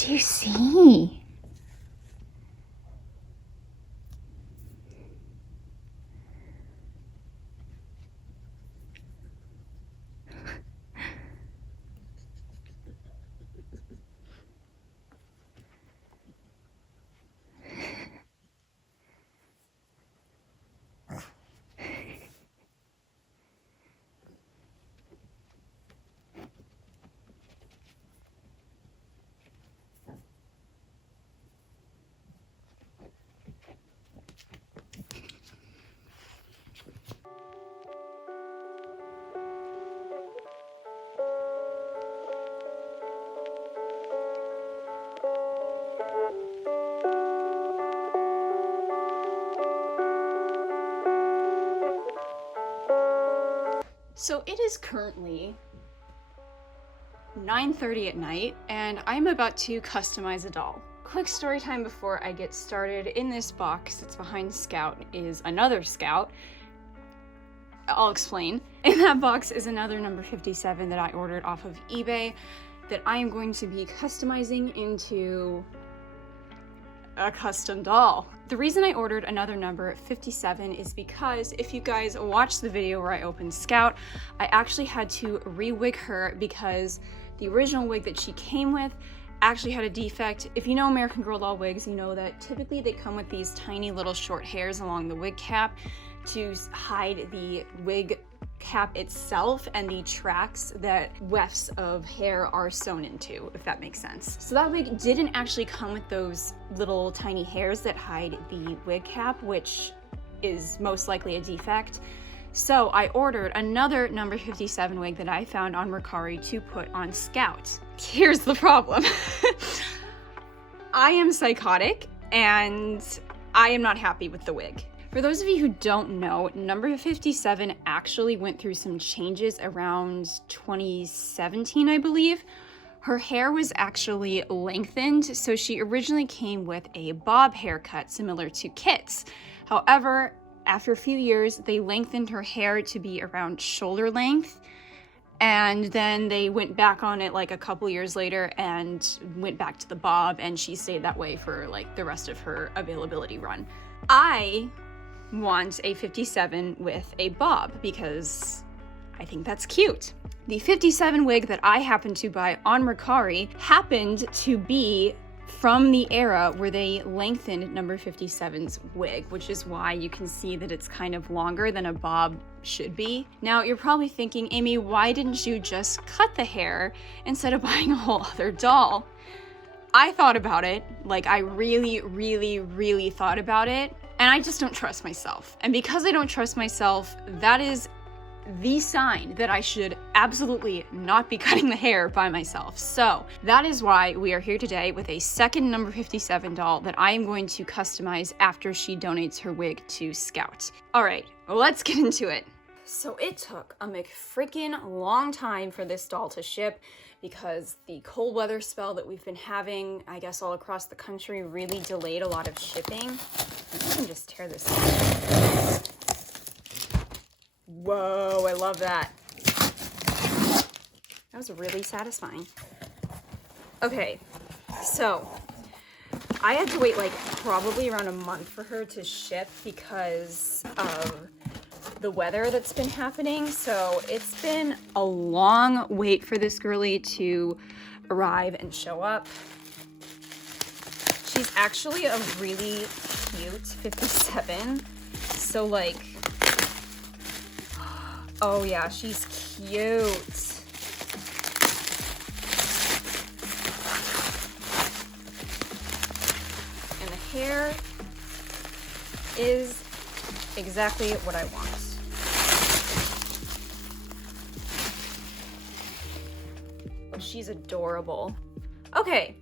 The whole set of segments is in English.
Do you see? So it is currently 9:30 at night, and I'm about to customize a doll. Quick story time before I get started. In this box that's behind Scout is another Scout. I'll explain. In that box is another number 57 that I ordered off of eBay that I am going to be customizing into a custom doll. The reason I ordered another number 57 is because if you guys watched the video where I opened Scout, I actually had to re-wig her because the original wig that she came with actually had a defect. If you know American Girl doll wigs, you know that typically they come with these tiny little short hairs along the wig cap to hide the wig cap itself and the tracks that wefts of hair are sewn into, if that makes sense. So that wig didn't actually come with those little tiny hairs that hide the wig cap, which is most likely a defect. So I ordered another number 57 wig that I found on Mercari to put on Scout. Here's the problem. I am psychotic and I am not happy with the wig. For those of you who don't know, number 57 actually went through some changes around 2017, I believe. Her hair was actually lengthened, so she originally came with a bob haircut similar to Kit's. However, after a few years, they lengthened her hair to be around shoulder length, and then they went back on it like a couple years later and went back to the bob, and she stayed that way for like the rest of her availability run. I want a 57 with a bob because I think that's cute. The 57 wig that I happened to buy on Mercari happened to be from the era where they lengthened number 57's wig, which is why you can see that it's kind of longer than a bob should be. Now you're probably thinking, Amy, why didn't you just cut the hair instead of buying a whole other doll? I thought about it, like I really thought about it, and I just don't trust myself. And because I don't trust myself, that is the sign that I should absolutely not be cutting the hair by myself. So that is why we are here today with a second number 57 doll that I am going to customize after she donates her wig to Scout. All right, let's get into it. So it took a freaking long time for this doll to ship because the cold weather spell that we've been having, I guess all across the country, really delayed a lot of shipping. I can just tear this out. Whoa, I love that. That was really satisfying. Okay, so I had to wait like probably around a month for her to ship because of the weather that's been happening. So it's been a long wait for this girly to arrive and show up. She's actually a really cute 57. So like, oh yeah, she's cute. And the hair is exactly what I want. Oh, she's adorable. Okay.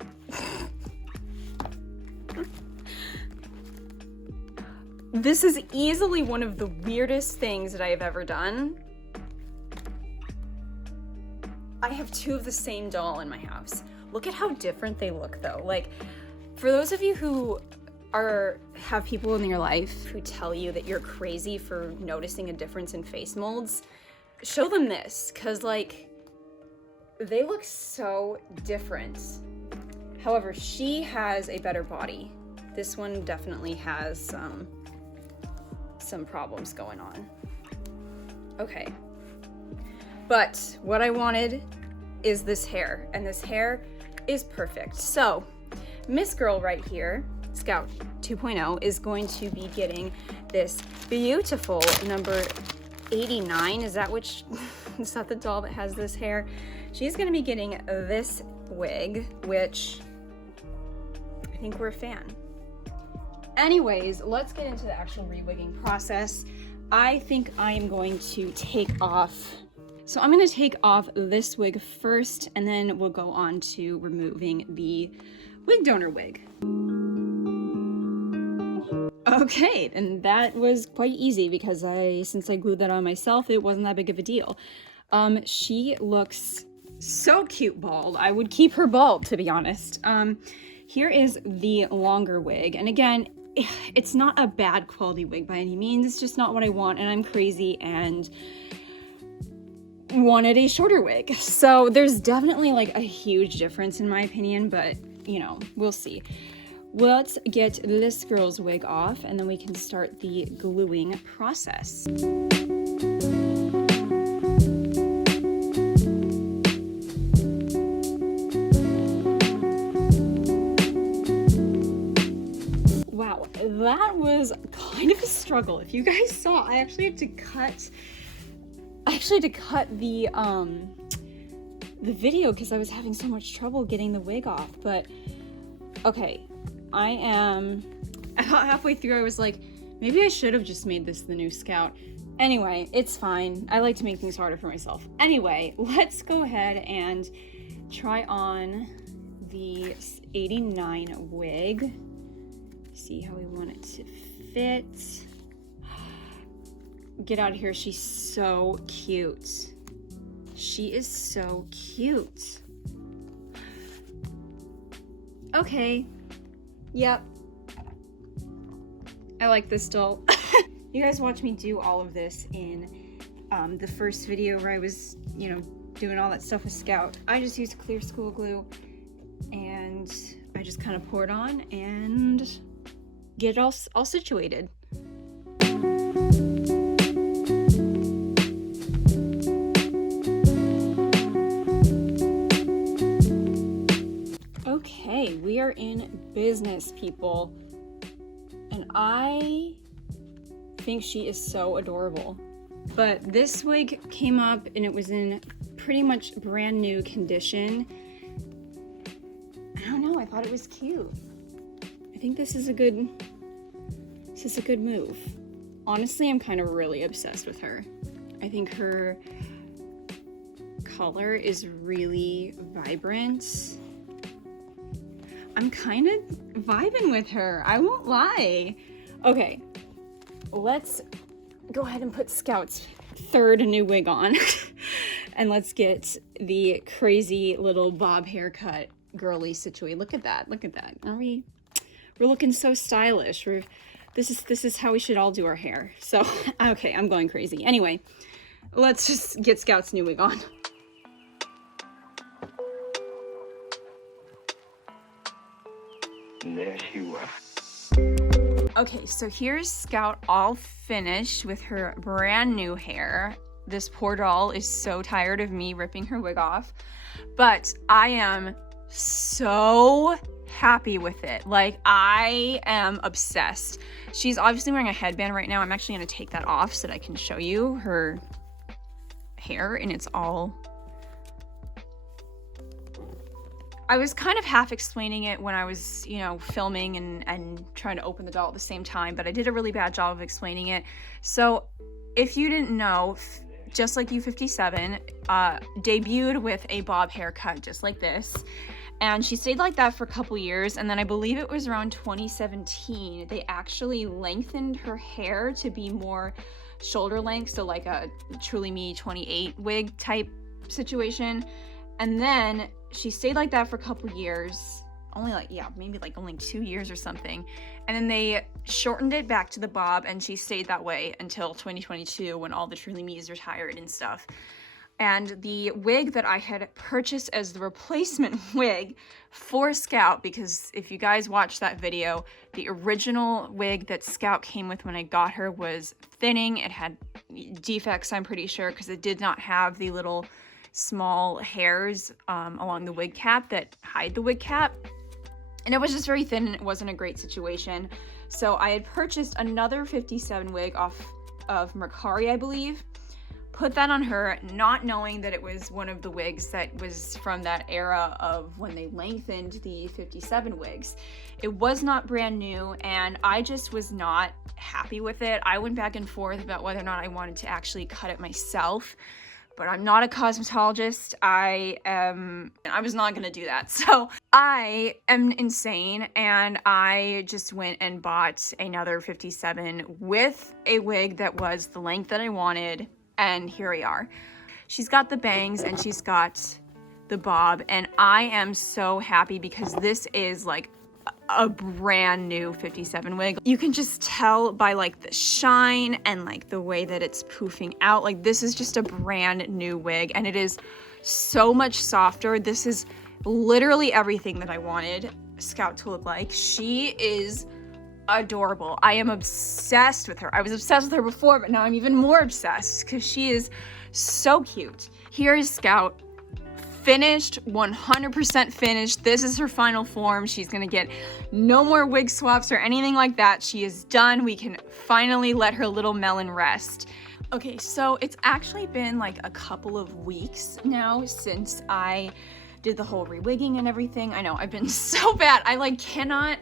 This is easily one of the weirdest things that I have ever done. I have two of the same doll in my house. Look at how different they look though. Like, for those of you who have people in your life who tell you that you're crazy for noticing a difference in face molds, show them this, cause like, they look so different. However, she has a better body. This one definitely has some problems going on. Okay. But what I wanted is this hair, and this hair is perfect. So, Miss Girl right here, Scout 2.0, is going to be getting this beautiful number 89. Is that the doll that has this hair? She's gonna be getting this wig, which I think we're a fan. Anyways, let's get into the actual rewigging process. I think I am going to take off, so I'm gonna take off this wig first, and then we'll go on to removing the wig donor wig. Okay, and that was quite easy because since I glued that on myself, it wasn't that big of a deal. She looks so cute bald. I would keep her bald, to be honest. Here is the longer wig, and again, it's not a bad quality wig by any means. It's just not what I want, and I'm crazy and wanted a shorter wig. So there's definitely like a huge difference in my opinion, but you know, we'll see. Let's get this girl's wig off, and then we can start the gluing process. Wow, that was kind of a struggle. If you guys saw, I actually had to cut the video because I was having so much trouble getting the wig off. But okay, about halfway through I was like, maybe I should have just made this the new Scout. Anyway, it's fine. I like to make things harder for myself. Anyway, let's go ahead and try on the 89 wig. See how we want it to fit. Get out of here. She's so cute. She is so cute. Okay. Yep. I like this doll. You guys watch me do all of this in the first video where I was, you know, doing all that stuff with Scout. I just used clear school glue and I just kind of poured on and get it all situated. Okay, we are in business, people. And I think she is so adorable. But this wig came up and it was in pretty much brand new condition. I don't know, I thought it was cute. I think this is a good move. Honestly, I'm kind of really obsessed with her. I think her color is really vibrant. I'm kind of vibing with her, I won't lie. Okay, let's go ahead and put Scout's third new wig on. And let's get the crazy little bob haircut girly situated. Look at that, look at that. We're looking so stylish. This is how we should all do our hair. So, okay, I'm going crazy. Anyway, let's just get Scout's new wig on. There you are. Okay, so here's Scout all finished with her brand new hair. This poor doll is so tired of me ripping her wig off, but I am so happy with it. Like, I am obsessed. She's obviously wearing a headband right now. I'm actually going to take that off so that I can show you her hair and it's all... I was kind of half explaining it when I was, you know, filming and trying to open the doll at the same time, but I did a really bad job of explaining it. So if you didn't know, Just Like You 57 debuted with a bob haircut just like this. And she stayed like that for a couple years, and then I believe it was around 2017, they actually lengthened her hair to be more shoulder length, so like a Truly Me 28 wig type situation. And then she stayed like that for a couple years, only like, yeah, maybe like only 2 years or something. And then they shortened it back to the bob, and she stayed that way until 2022 when all the Truly Me's retired and stuff. And the wig that I had purchased as the replacement wig for Scout, because if you guys watched that video, the original wig that Scout came with when I got her was thinning. It had defects, I'm pretty sure, because it did not have the little small hairs along the wig cap that hide the wig cap. And it was just very thin and it wasn't a great situation. So I had purchased another 57 wig off of Mercari, I believe. Put that on her, not knowing that it was one of the wigs that was from that era of when they lengthened the 57 wigs. It was not brand new, and I just was not happy with it. I went back and forth about whether or not I wanted to actually cut it myself, but I'm not a cosmetologist. I was not gonna do that. So I am insane, and I just went and bought another 57 with a wig that was the length that I wanted. And here we are. She's got the bangs and she's got the bob, and I am so happy because this is like a brand new 57 wig. You can just tell by like the shine and like the way that it's poofing out. Like this is just a brand new wig, and it is so much softer. This is literally everything that I wanted Scout to look like. She is adorable. I am obsessed with her. I was obsessed with her before, but now I'm even more obsessed because she is so cute. Here is Scout, finished, 100% finished. This is her final form. She's gonna get no more wig swaps or anything like that. She is done. We can finally let her little melon rest. Okay, so it's actually been like a couple of weeks now since I did the whole rewigging and everything. I know, I've been so bad. I like cannot,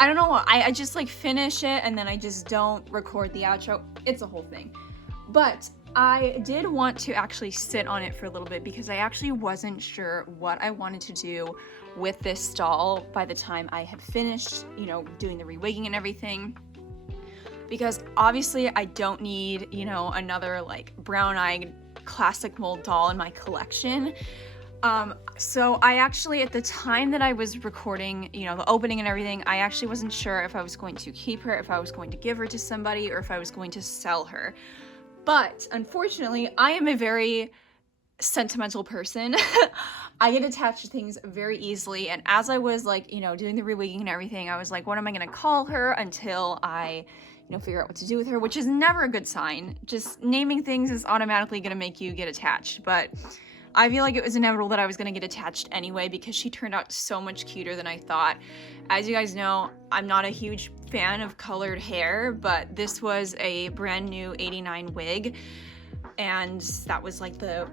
I don't know, I just like finish it and then I just don't record the outro. It's a whole thing. But I did want to actually sit on it for a little bit because I actually wasn't sure what I wanted to do with this style by the time I had finished, you know, doing the rewigging and everything. Because obviously I don't need, you know, another like brown-eyed classic mold doll in my collection. So I actually, at the time that I was recording, you know, the opening and everything, I actually wasn't sure if I was going to keep her, if I was going to give her to somebody, or if I was going to sell her. But unfortunately, I am a very sentimental person. I get attached to things very easily. And as I was like, you know, doing the rewigging and everything, I was like, what am I going to call her until I, you know, figure out what to do with her, which is never a good sign. Just naming things is automatically going to make you get attached. But I feel like it was inevitable that I was going to get attached anyway because she turned out so much cuter than I thought. As you guys know, I'm not a huge fan of colored hair, but this was a brand new 89 wig, and that was like the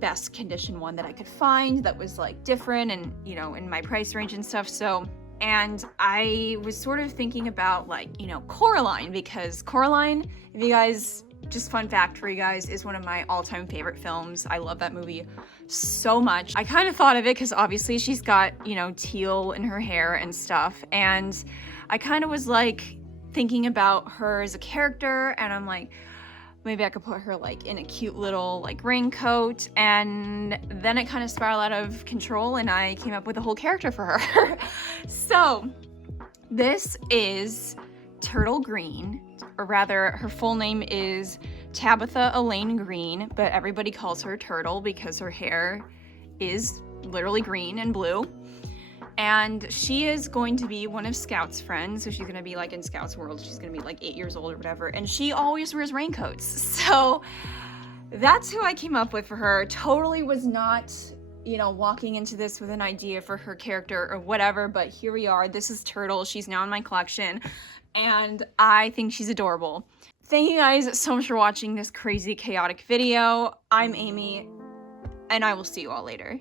best condition one that I could find that was like different and, you know, in my price range and stuff. So, and I was sort of thinking about like, you know, Coraline, because Coraline, if you guys, just fun fact for you guys, is one of my all-time favorite films. I love that movie so much. I kind of thought of it because obviously she's got, you know, teal in her hair and stuff, and I kind of was like thinking about her as a character, and I'm like, maybe I could put her like in a cute little like raincoat, and then it kind of spiraled out of control and I came up with a whole character for her. So this is Turtle Green, or rather her full name is Tabitha Elaine Green, but everybody calls her Turtle because her hair is literally green and blue. And she is going to be one of Scout's friends, so she's gonna be like in Scout's world. She's gonna be like 8 years old or whatever, and she always wears raincoats. So that's who I came up with for her. Totally was not, you know, walking into this with an idea for her character or whatever, but here we are. This is Turtle. She's now in my collection, and I think she's adorable. Thank you guys so much for watching this crazy, chaotic video. I'm Amy, and I will see you all later.